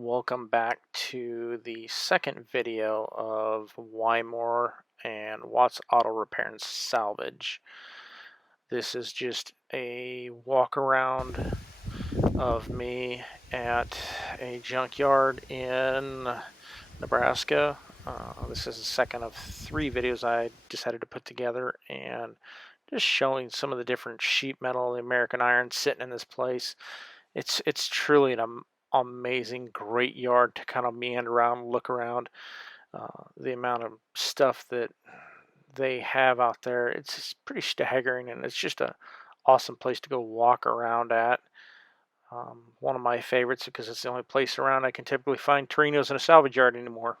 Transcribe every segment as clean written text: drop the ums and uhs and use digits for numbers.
Welcome back to the second video of Wymore and Watts Auto Repair and Salvage. This is just a walk around of me at a junkyard in Nebraska. This is the second of 3 videos I decided to put together, and just showing some of the different sheet metal, the American iron sitting in this place. It's truly an amazing, great yard to kind of meander around, look around. The amount of stuff that they have out there, it's just pretty staggering, and it's just a awesome place to go walk around at. One of my favorites because it's the only place around I can typically find Torinos in a salvage yard anymore.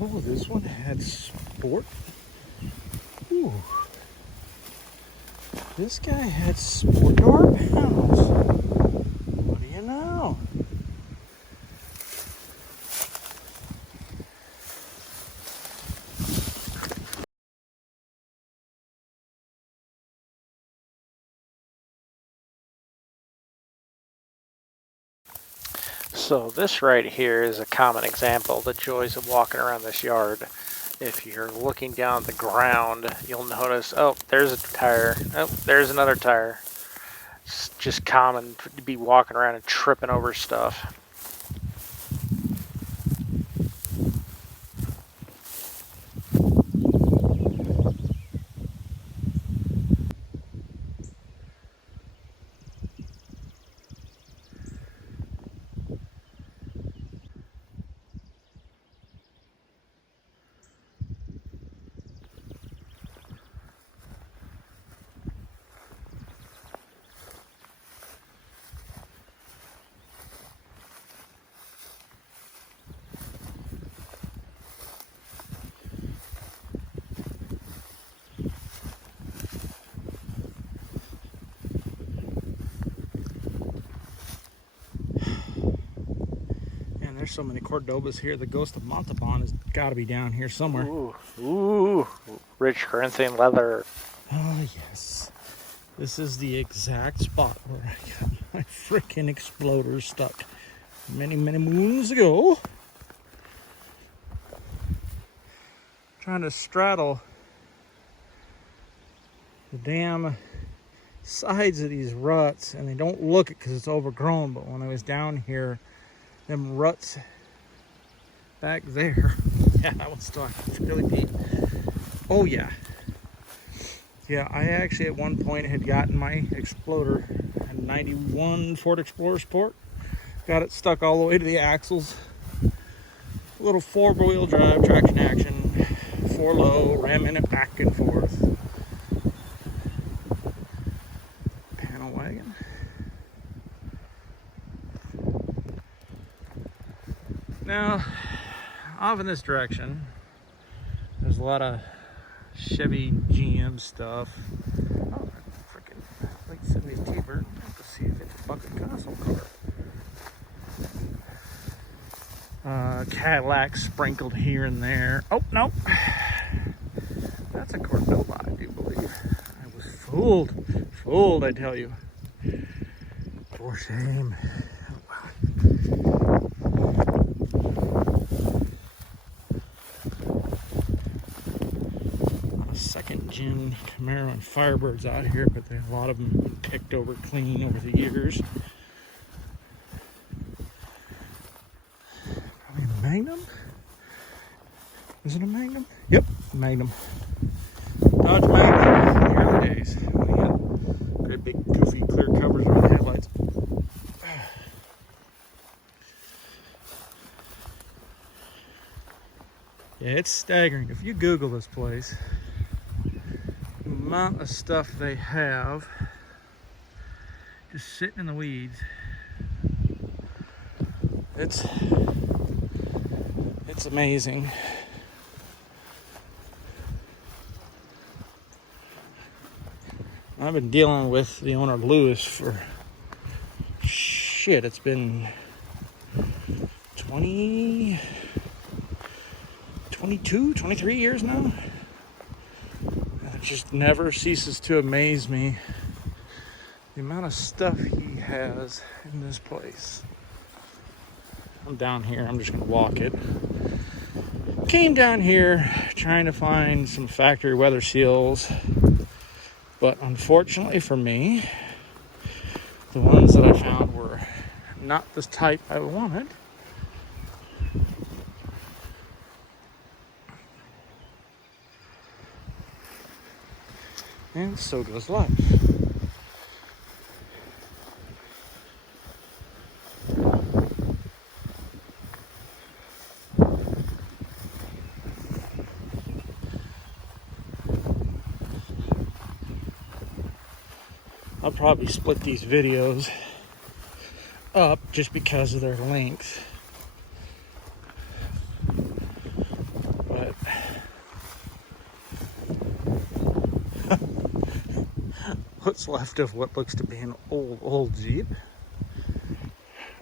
Oh, this one had sport. Ooh. This guy had sport yard panels. What do you know? So this right here is a common example of the joys of walking around this yard. If you're looking down at the ground, you'll notice, oh, there's a tire. Oh, there's another tire. It's just common to be walking around and tripping over stuff. There's so many Cordobas here. The ghost of Montalban has got to be down here somewhere. Ooh, rich Corinthian leather. Oh, yes. This is the exact spot where I got my freaking exploder stuck many, many moons ago. Trying to straddle the damn sides of these ruts, and they don't look it because it's overgrown, but when I was down here, them ruts back there, yeah, that was stuck. It's really deep. Oh yeah, I actually at one point had gotten my exploder, a 91 Ford Explorer Sport, got it stuck all the way to the axles. A little 4-wheel drive traction action, 4 low, ramming it back and forth. Panel wagon. Now, off in this direction, there's a lot of Chevy GM stuff. Oh, freaking late 70s T-Bird. Let's see if it's a bucket console car. Cadillac sprinkled here and there. Oh, no. That's a Cordoba, I do believe. I was fooled, I tell you. For shame. Dodge and Camaro and Firebirds out here, but a lot of them have been picked over clean over the years. Probably a Magnum? Is it a Magnum? Yep, Magnum. Dodge Magnum in the early days. We had great big goofy clear covers over the headlights. Yeah, it's staggering. If you Google this place, the amount of stuff they have just sitting in the weeds, it's amazing. I've been dealing with the owner Lewis for shit, it's been 22, 23 years now. And it just never ceases to amaze me the amount of stuff he has in this place. I'm down here, I'm just gonna walk it. Came down here trying to find some factory weather seals, but unfortunately for me, the ones that I found were not the type I wanted. And so goes life. I'll probably split these videos up just because of their length. But what's left of what looks to be an old Jeep.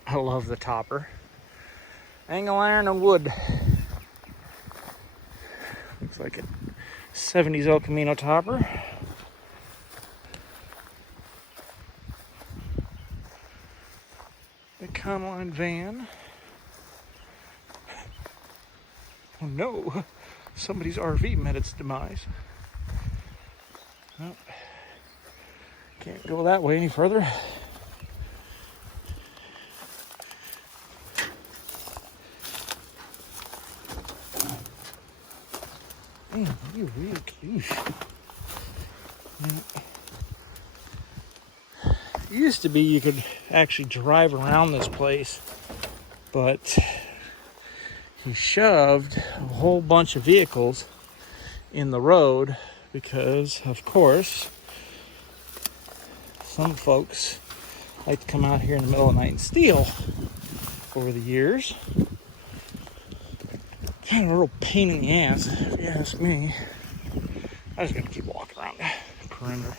I love the topper. Angle iron and wood. Looks like a 70s El Camino topper. The Conline van. Oh no, somebody's RV met its demise. Well, can't go that way any further. Man, you're real cute. It used to be you could actually drive around this place, but he shoved a whole bunch of vehicles in the road because, of course, some folks like to come out here in the middle of the night and steal over the years. Kind of a real pain in the ass, if you ask me. I'm just gonna keep walking around the perimeter.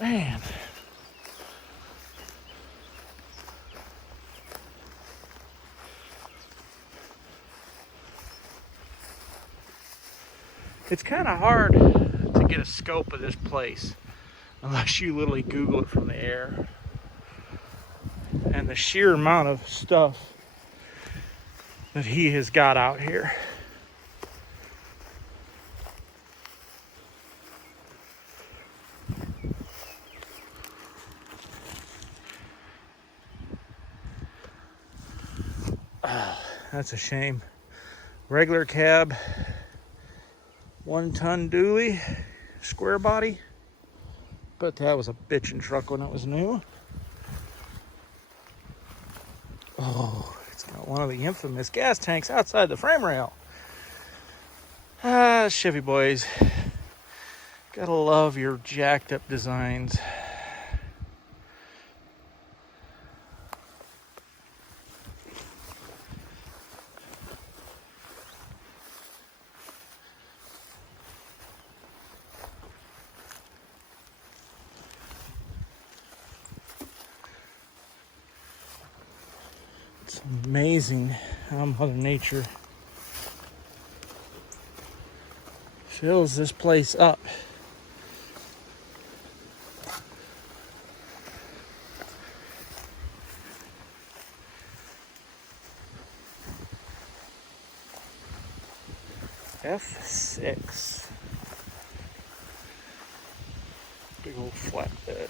Man. It's kind of hard to get a scope of this place unless you literally Google it from the air. And the sheer amount of stuff that he has got out here. That's a shame. Regular cab, 1-ton dually, square body. But that was a bitchin' truck when it was new. Oh, it's got one of the infamous gas tanks outside the frame rail. Ah, Chevy boys. Gotta love your jacked up designs. It's amazing how Mother Nature fills this place up. F6. Big old flatbed.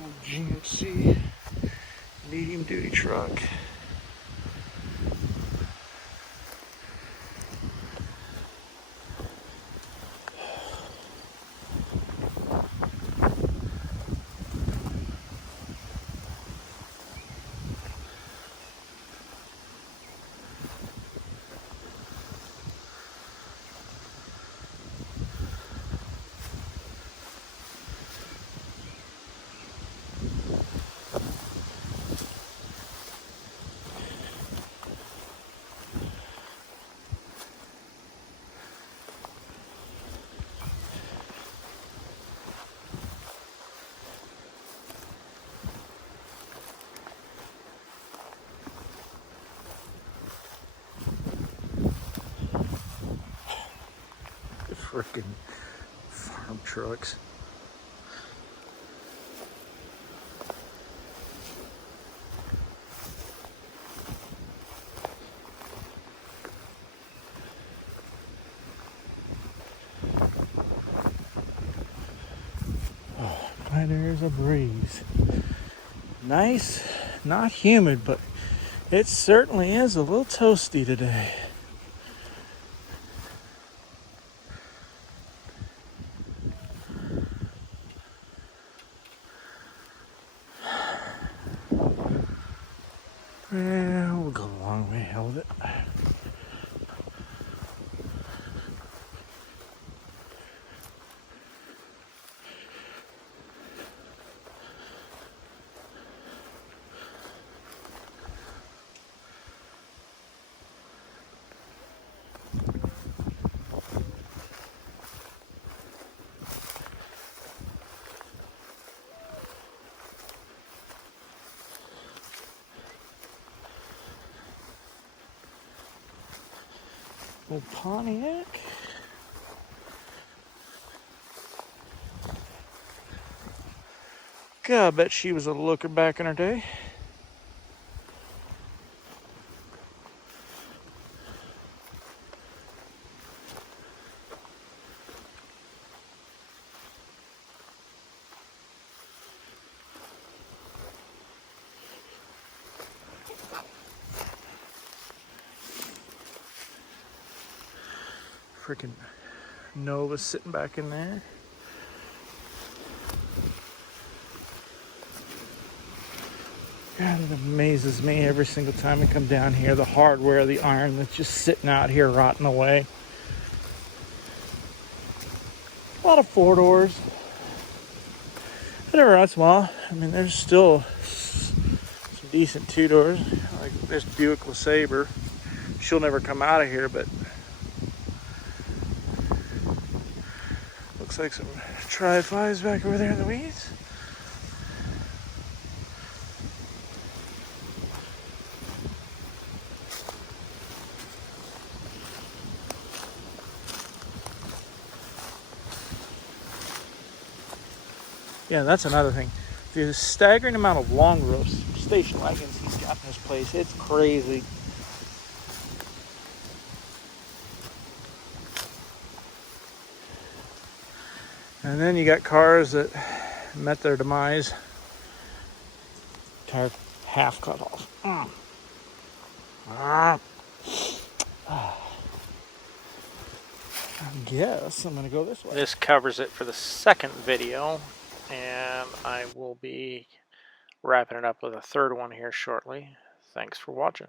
Old GMC medium duty truck. Frickin' farm trucks. Oh, boy, there's a breeze. Nice, not humid, but it certainly is a little toasty today. Well, we'll go a long way, held it. Old Pontiac. God, I bet she was a looker back in her day. Freaking Nova sitting back in there. God, it amazes me every single time I come down here, the hardware, the iron that's just sitting out here rotting away. A lot of 4-doors. But every once in a while, I mean, there's still some decent 2-doors. Like this Buick LeSabre. She'll never come out of here, but looks like some Tri-5s back over there in the weeds. Yeah, that's another thing. The staggering amount of long roofs, station wagons he's got in this place, it's crazy. And then you got cars that met their demise. Tire half cut off. I guess I'm gonna go this way. This covers it for the second video, and I will be wrapping it up with a third one here shortly. Thanks for watching.